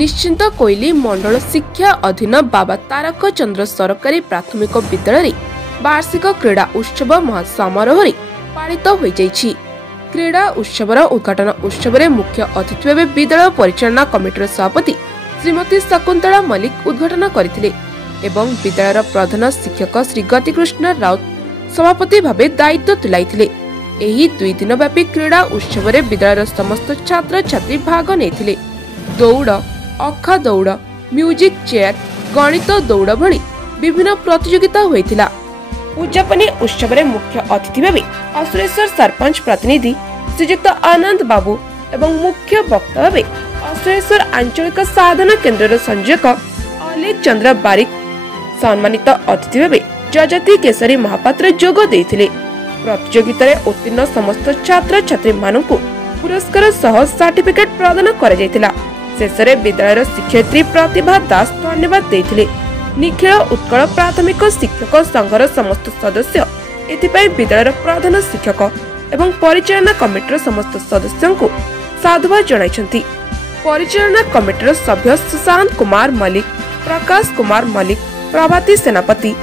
निश्चिंत कोइली मंडल शिक्षा अधीन बाबा तारक चंद्र सरकारी प्राथमिक विद्यालय वार्षिक क्रीड़ा उत्सव महासमारोह पालित हो जाइछि। क्रीड़ा उत्सवर उद्घाटन उत्सव में मुख्य अतिथि भाव विद्यालय परिचालना कमिटीर सभापति श्रीमती शकुंतला मल्लिक उद्घाटन करथिले एवं विद्यालयर प्रधान शिक्षक श्री गतिकृष्ण राउत सभापति भाव दायित्व तुलाइथिले। एही 2 दिन व्यापी क्रीड़ा उत्सव में विद्यालयर समस्त छात्र छात्री भाग नेथिले। दौड़, अखा दौड़, म्यूजिक चेयर, गणित दौड़ भली विभिन्न प्रतियोगिता होइथिला। उद्यापनी उत्सव में मुख्य अतिथि भाव असुरेश्वर सरपंच प्रतिनिधि श्रीयुक्त आनंद बाबू एवं मुख्य वक्ता भाव असुरेश्वर आंचलिक साधना केन्द्र संयोजक अलेख चंद्र बारिक सम्मानित अतिथि भाव जजती केशरी महापात्र जोग देइथिले। प्रतियोगिता रे उत्तीर्ण समस्त छात्र छात्री मानकु पुरस्कार सह सर्टिफिकेट प्रदान करा जायतिला। शेषरे विद्यालयर शिक्षयित्री प्रतिभा दास धन्यवाद देइथिले। निखिल उत्कल प्राथमिक शिक्षक संघर समस्त सदस्य एथिपाई विद्यालयर प्रधान शिक्षक एवं परिचालना कमिटीर समस्त सदस्यों को साधुवाद जणाइछन्ति। परिचालना कमिटीर सभ्य सुशांत कुमार मल्लिक, प्रकाश कुमार मल्लिक, प्रभाती सेनापति,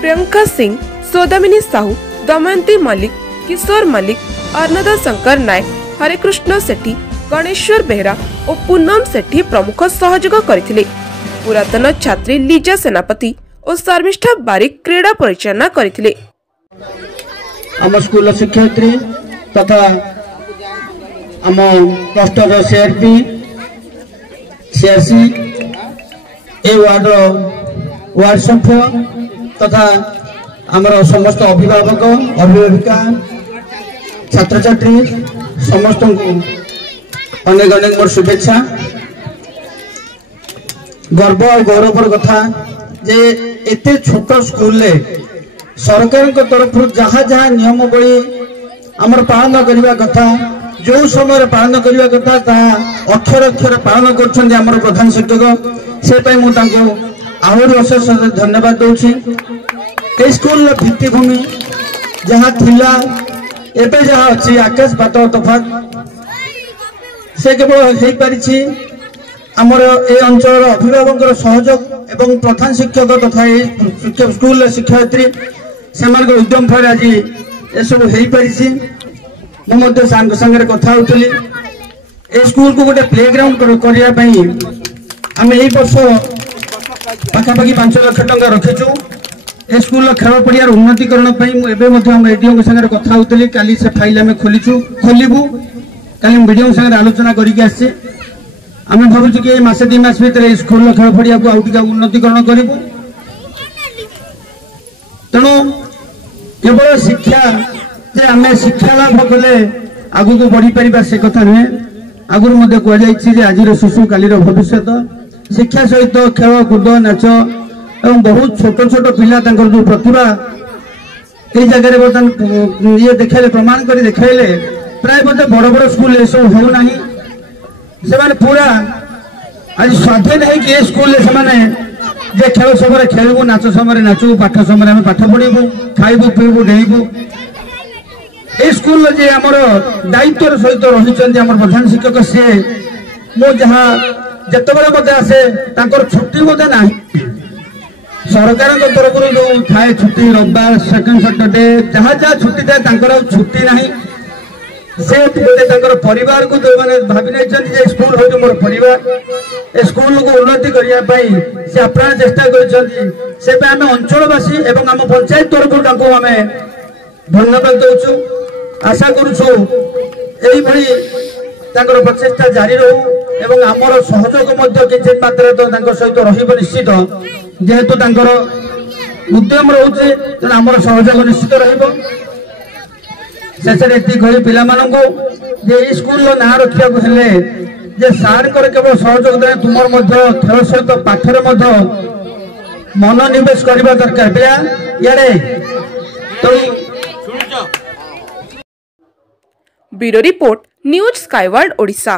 प्रियंका सिंह, सौदामिनी साहू, दमयंती मल्लिक, किशोर मल्लिक, अर्णदा शंकर नायक, हरेकृष्ण सेठी, गणेश्वर बेहरा और पूनम सेठी प्रमुख सहयोग करथिले। पुरातन छात्री लीजा सेनापति और शर्मिष्ठा बारिक क्रीड़ा परिचालना करथिले। आम स्कूल शिक्षयित्री तथा आम क्लस्टर सीआरपी सीआरसी ए वार्ड सभ्य तथा आमर समस्त अभिभावक अभिभाविका छात्र छात्री समस्त अनेक अनेक मोर शुभेच्छा। गर्व और गौरवर कथा जे एते छोट स्कूल सरकार तरफ जहाँ जहाँ नियमावली आमर पालन करने कथा जो समय पालन करने कथा अक्षर अक्षर पालन कर प्रधान शिक्षक से मुझे आहरी अशेष धन्यवाद दूसरी। ए स्कूल भित्तिभूमि जहाँ थिला एबे जहाँ अच्छी आकाश पाताल तफात से केवल हो पारिछि आमर ए अंचल अभिभावक सहयोग एवं प्रधान शिक्षक तथा स्कूल शिक्षयित्री से उद्यम फल आज एसबू हो पारिछि। मुझे सांगे कथा होली ए स्कूल को गोटे प्ले ग्राउंड करने आम यही वर्ष पाखापाखि 5 लाख टंका रखीचु। ए स्कूल खेल पड़ियार उन्नतीकरण एडीओ सागर कथा होली काली से फाइल आम खोलू काली मीडियम सागर आलोचना करके आसी आम भावुँ कि मसे 2 मास भितर स्कूल खेल पड़िया को आउटिका उन्नतीकरण करूँ। तेणु केवल शिक्षा जे आम शिक्षा लाभ कले आगु को बढ़ी पारिबा से कथा नुहे। आगुरी कहुई आज शिशु कालीर भविष्य शिक्षा सहित खेल कूद नाच एवं बहुत छोट छोट पिला जो प्रतिभा ये जगह बर्तमान ये देखले प्रमाण कर देखले प्राय बोधे बड़ बड़ स्कूल ये सब होना से पूरा आज स्वाधीन है कि स्कूल जे खेल समय खेलू नाच समय नाचू पाठ समय आम पाठ पढ़ू खाइबू पीबू डेबू ए स्कूल जे आमर दायित्व सहित रही प्रधान शिक्षक सी मो जहाँ जितेबाला मत आसे छुट्टी मत ना सरकार तरफ जो थाए छुट्टी रविवार सेकेंड सैटरडे जहाँ जहाँ छुट्टी थाए छुट्टी ना से परिवार को जो मैंने भावी नहीं स्कूल हूँ मोर परिवार स्कूल को उन्नति करने से अपना चेष्टा कर अंचलवासी एवं आम पंचायत तरफ आम धन्यवाद दौचु। आशा करुचु प्रचेषा जारी रहू एवं आमर सहयोग किसी मात्रा सहित रश्चित जेहेतु उद्यम रोचे तेना आमर सहयोग निश्चित शेष कही पिला स्कूल ना रखा सार केवल सहयोग दे तुम खेल सहित पाठर मनोनिवेश करने दरकार पिला इे तो ब्यूरो रिपोर्ट न्यूज स्काईवर्ल्ड ओडिशा।